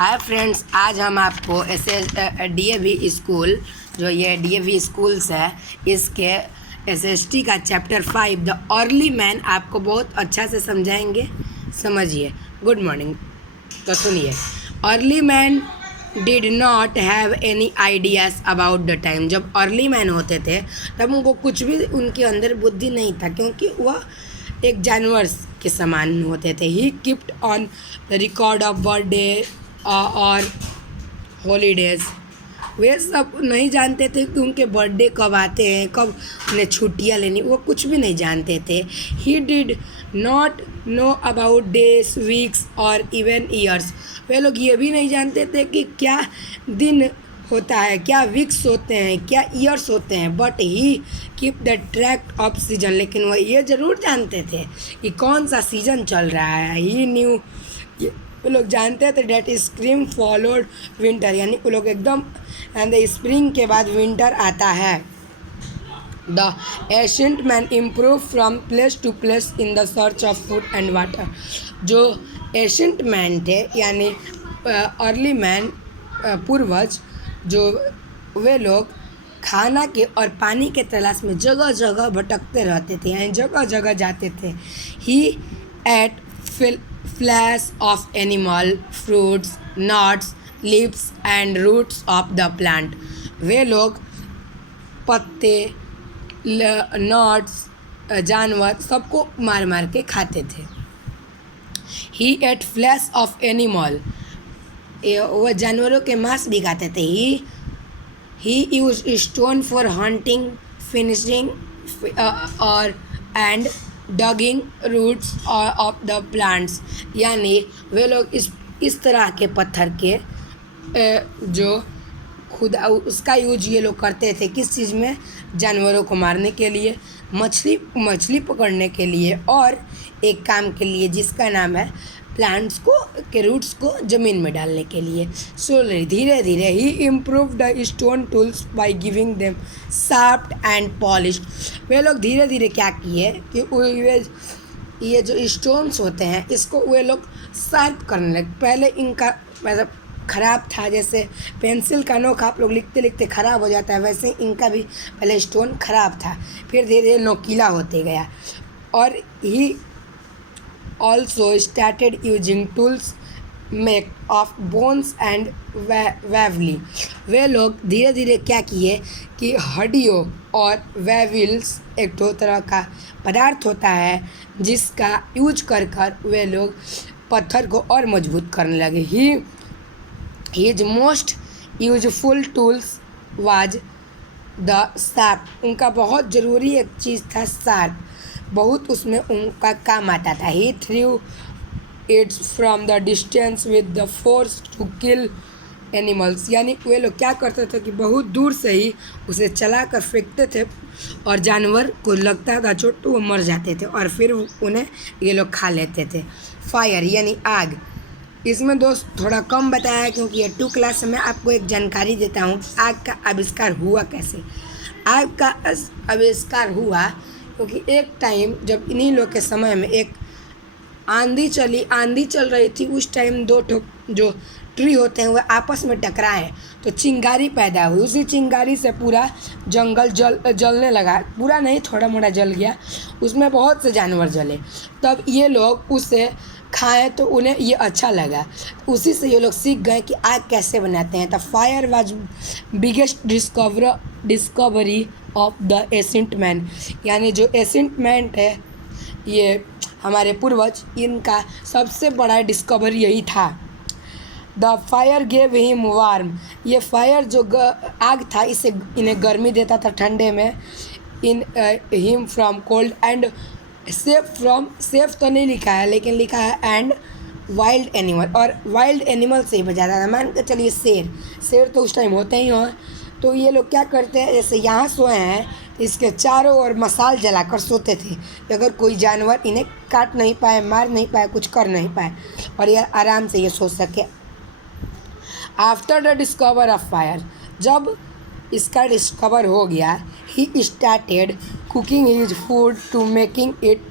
Hi friends, आज हम आपको डीएवी स्कूल जो ये डीएवी स्कूल्स है इसके एसएसटी का चैप्टर 5 द अर्ली मैन आपको बहुत अच्छा से समझाएंगे। समझिए। Good morning. तो सुनिए, early man did not have any ideas about the time. जब अर्ली मैन होते थे तब उनको कुछ भी उनके अंदर बुद्धि नहीं था, क्योंकि वह एक जानवर के समान होते थे। He kept on record of birthday और हॉलीडेज़। वे सब नहीं जानते थे कि उनके बर्थडे कब आते हैं, कब उन्हें छुट्टियाँ लेनी, वो कुछ भी नहीं जानते थे। ही did not know about days, weeks और इवन ईयर्स। वे लोग ये भी नहीं जानते थे कि क्या दिन होता है, क्या वीक्स होते हैं, क्या ईयर्स होते हैं। But he keep the track off season. लेकिन वो ये ज़रूर जानते थे कि कौन सा सीज़न चल रहा है। ही न्यू, वो लोग जानते थे डेट स्प्रिंग फॉलोड विंटर, यानी वो लोग एकदम एंड स्प्रिंग के बाद विंटर आता है। The ancient man improve from place to place in the search of food and water. जो एशियंट मैन थे यानी अर्ली मैन पूर्वज, जो वे लोग खाना के और पानी के तलाश में जगह जगह भटकते रहते थे, यानी जगह जगह जाते थे। He ate flesh of animal, fruits, nuts, leaves and roots of the plant. वे लोग पत्ते, नट्स, जानवर सबको मार मार के खाते थे। He ate flesh of animal, वह जानवरों के मांस भी खाते थे। He use stone for hunting, finishing और and digging roots of the plants, यानी वे लोग इस तरह के पत्थर के जो खुद उसका यूज ये लोग करते थे किस चीज़ में, जानवरों को मारने के लिए, मछली पकड़ने के लिए और एक काम के लिए जिसका नाम है प्लांट्स को के रूट्स को ज़मीन में डालने के लिए। सो धीरे धीरे he improve the stone tools by giving them sharped and polished. वे लोग धीरे धीरे क्या किए कि ये जो स्टोन्स होते हैं इसको वे लोग शार्प करने लगे। पहले इनका मतलब ख़राब था, जैसे पेंसिल का नोक आप लोग लिखते लिखते ख़राब हो जाता है, वैसे इनका भी पहले स्टोन ख़राब था, फिर धीरे धीरे नोकीला होते गया। और ही also started using tools made of bones and wavery। वे लोग धीरे धीरे क्या किए कि हड्डियों और वेविल्स, एक दो तरह का पदार्थ होता है जिसका यूज कर कर वे लोग पत्थर को और मजबूत करने लगे। his most useful tools was the sharp. उनका बहुत ज़रूरी एक चीज़ था शार्प, बहुत उसमें उनका काम आता था। He threw its from the distance with the force to kill animals, यानी वे लोग क्या करते थे कि बहुत दूर से ही उसे चला कर फेंकते थे और जानवर को लगता था चोट तो वो मर जाते थे और फिर उन्हें ये लोग खा लेते थे। फायर यानी आग, इसमें दोस्त थोड़ा कम बताया है क्योंकि ये 2 क्लास में आपको एक जानकारी देता हूँ आग का आविष्कार हुआ कैसे। आग का आविष्कार हुआ क्योंकि एक टाइम जब इन्हीं लोग के समय में एक आंधी चल रही थी। उस टाइम 2 जो ट्री होते हैं वह आपस में टकराए तो चिंगारी पैदा हुई। उसी चिंगारी से पूरा जंगल जलने लगा, पूरा नहीं थोड़ा मोड़ा जल गया, उसमें बहुत से जानवर जले। तब ये लोग उसे खाएं तो उन्हें ये अच्छा लगा, उसी से ये लोग सीख गए कि आग कैसे बनाते हैं। The fire was biggest discovery of the ancient man, यानी जो एशियंट मैन है ये हमारे पूर्वज, इनका सबसे बड़ा डिस्कवरी यही था। The fire gave him warm, ये फायर जो आग था इसे इन्हें गर्मी देता था ठंडे में। In him from cold and safe तो नहीं लिखा है लेकिन लिखा है एंड वाइल्ड एनिमल, और वाइल्ड एनिमल से ही बजाता था। मान के चलिए शेर तो उस टाइम होते ही हों, तो ये लोग क्या करते हैं जैसे यहाँ सोए हैं तो इसके चारों ओर मसाल जलाकर सोते थे कि अगर कोई जानवर इन्हें काट नहीं पाए, मार नहीं पाए, कुछ कर नहीं पाए और ये आराम से ये सो सके। After the discover of fire, जब इसका डिस्कवर हो गया, he started cooking his food to making it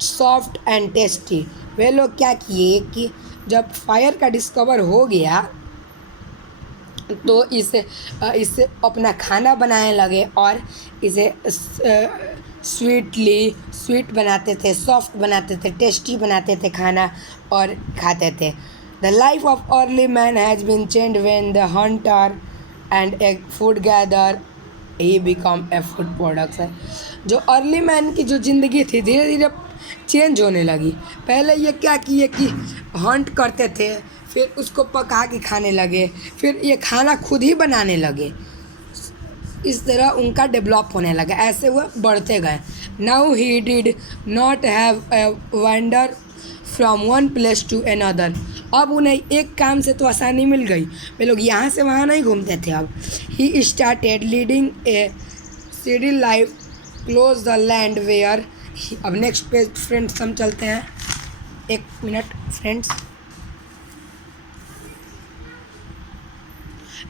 soft and tasty. वे लोग क्या किए कि जब फायर का डिस्कवर हो गया तो इसे इससे अपना खाना बनाने लगे और इसे स्वीट बनाते थे, सॉफ्ट बनाते थे, टेस्टी बनाते थे खाना और खाते थे। The life of early man has been change when the hunter and a food gather he become a food products है। जो अर्ली मैन की जो ज़िंदगी थी धीरे धीरे चेंज होने लगी। पहले ये क्या किए कि हंट करते थे, फिर उसको पका के खाने लगे, फिर ये खाना खुद ही बनाने लगे। इस तरह उनका डेवलप होने लगा, ऐसे वो बढ़ते गए। Now he did not have a wander from one place to another. अब उन्हें एक काम से तो आसानी मिल गई, वे लोग यहाँ से वहाँ नहीं घूमते थे। अब he started leading a city life close the land where. अब नेक्स्ट पेज फ्रेंड्स हम चलते हैं, 1 मिनट फ्रेंड्स।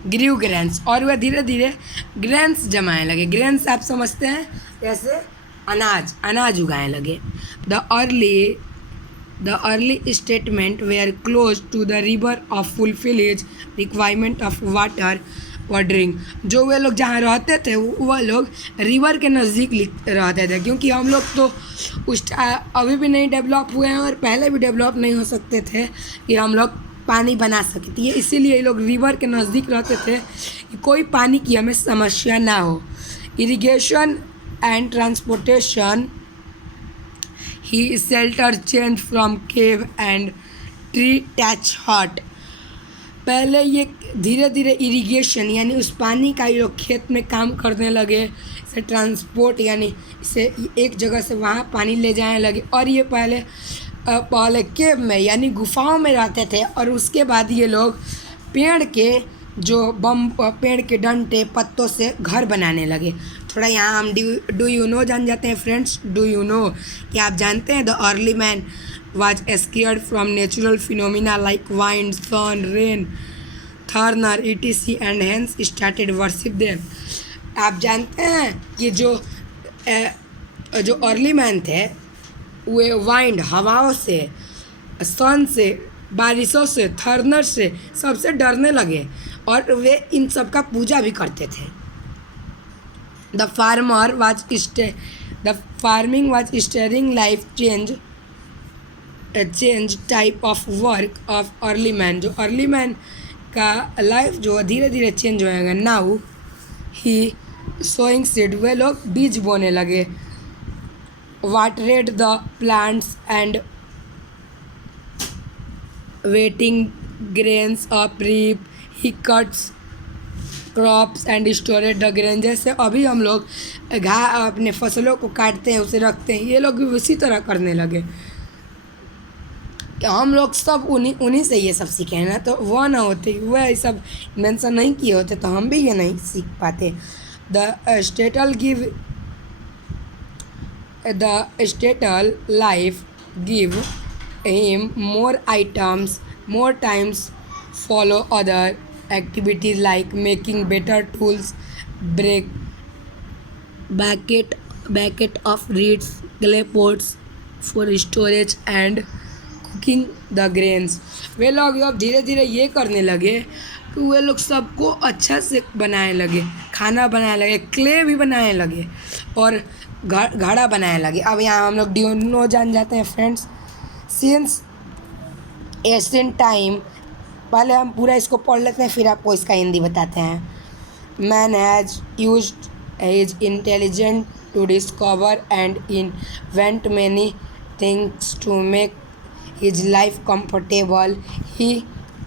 ग्रीव ग्रेन्स, और वह धीरे धीरे ग्रेन्स जमाने लगे। ग्रेन्स आप समझते हैं, जैसे अनाज उगाने लगे। The early statement were close to the river of fulfil his requirement of water drink. जो वे लोग जहाँ रहते थे वह लोग रिवर के नज़दीक रहते थे, क्योंकि हम लोग तो अभी भी नहीं डेवलप हुए हैं और पहले भी डेवलप नहीं हो सकते थे कि हम लोग पानी बना सके। तो ये इसीलिए ये लोग रिवर के नज़दीक रहते थे कि कोई पानी की हमें समस्या ना हो। Irrigation and transportation, he shelter change from cave and tree thatch hut. पहले ये धीरे धीरे इरिगेशन यानी उस पानी का ये लोग खेत में काम करने लगे, इसे ट्रांसपोर्ट यानी इसे एक जगह से वहाँ पानी ले जाने लगे। और ये पहले केव में यानी गुफाओं में रहते थे, और उसके बाद ये लोग पेड़ के डंडे पत्तों से घर बनाने लगे। थोड़ा यहाँ हम डू यू नो जान जाते हैं फ्रेंड्स। डू यू नो, क्या आप जानते हैं the early man was scared from natural phenomena like wind, sun, rain, thunder, etc. and hence started worship them। आप जानते हैं कि जो अर्ली मैन थे वे वाइंड हवाओं से, सन से, बारिशों से, थर्नर से सबसे डरने लगे और वे इन सब का पूजा भी करते थे। The farming was steering life change type of work of early man. जो अर्ली मैन का लाइफ जो धीरे धीरे चेंज होएगा। नाउ ही सोइंग सीड, वे लोग बीज बोने लगे। Watered the plants and waiting grains of reap, he cuts crops and storage the grain. जैसे अभी हम लोग अपने फसलों को काटते हैं, उसे रखते हैं, ये लोग भी उसी तरह करने लगे। हम लोग सब उन्हीं से ये सब सीखे हैं ना, तो वह ना होते, वह ये सब मेंशन नहीं किए होते तो हम भी ये नहीं सीख पाते। The settled life give him more items, more times follow other activities like making better tools, bucket of reeds, clay pots for storage and cooking the grains. वे लोग अब धीरे धीरे ये करने लगे कि वे लोग सबको अच्छा से बनाने लगे, खाना बनाने लगे, क्ले भी बनाने लगे और घड़ा बनाने लगे। अब यहाँ हम लोग ड्यूनो जान जाते हैं फ्रेंड्स। सिंस एशियंट टाइम, पहले हम पूरा इसको पढ़ लेते हैं फिर आपको इसका हिंदी बताते हैं। Man has used his intelligent to discover and invent many things to make his life comfortable. He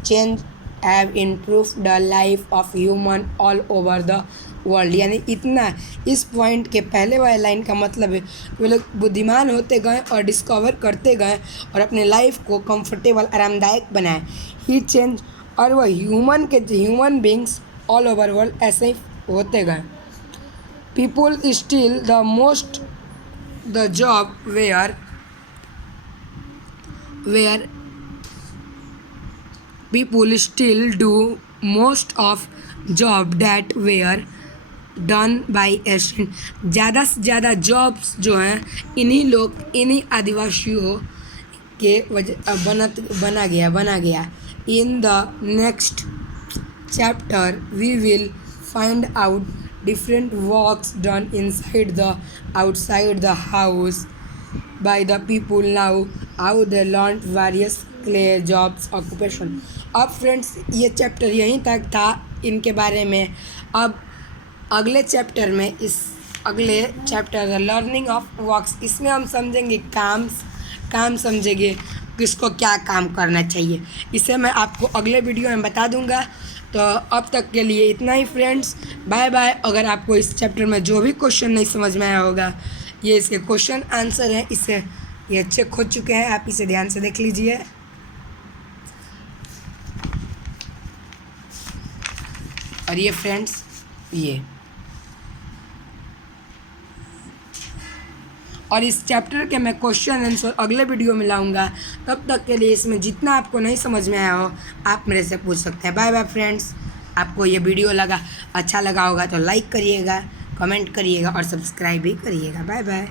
change have improved the life of human all over the world। यानी इतना, इस पॉइंट के पहले वाले लाइन का मतलब है वे लोग बुद्धिमान होते गए और डिस्कवर करते गए और अपने लाइफ को कंफर्टेबल, आरामदायक बनाए। ही चेंज, और वह human beings all over world ऐसे ही होते गए। People still the most the job where people still do most of job that were done by ancient। ज़्यादा से ज़्यादा जॉब्स जो हैं इन्हीं आदिवासियों के बना गया। In the next chapter we will find out different works done inside the outside the house by the people, now how they learned various clay jobs occupation। अब फ्रेंड्स ये चैप्टर यहीं तक था इनके बारे में। अब अगले चैप्टर लर्निंग ऑफ वर्क्स, इसमें हम समझेंगे काम समझेंगे किसको क्या काम करना चाहिए, इसे मैं आपको अगले वीडियो में बता दूंगा। तो अब तक के लिए इतना ही फ्रेंड्स, बाय बाय। अगर आपको इस चैप्टर में जो भी क्वेश्चन नहीं समझ में आया होगा, ये इसके क्वेश्चन आंसर है, इससे ये चेक हो चुके हैं, आप इसे ध्यान से देख लीजिए। और ये फ्रेंड्स ये, और इस चैप्टर के मैं क्वेश्चन आंसर अगले वीडियो में लाऊंगा। तब तक के लिए इसमें जितना आपको नहीं समझ में आया हो आप मेरे से पूछ सकते हैं। Bye bye friends. आपको ये वीडियो अच्छा लगा होगा तो लाइक करिएगा, कमेंट करिएगा और सब्सक्राइब भी करिएगा। Bye bye.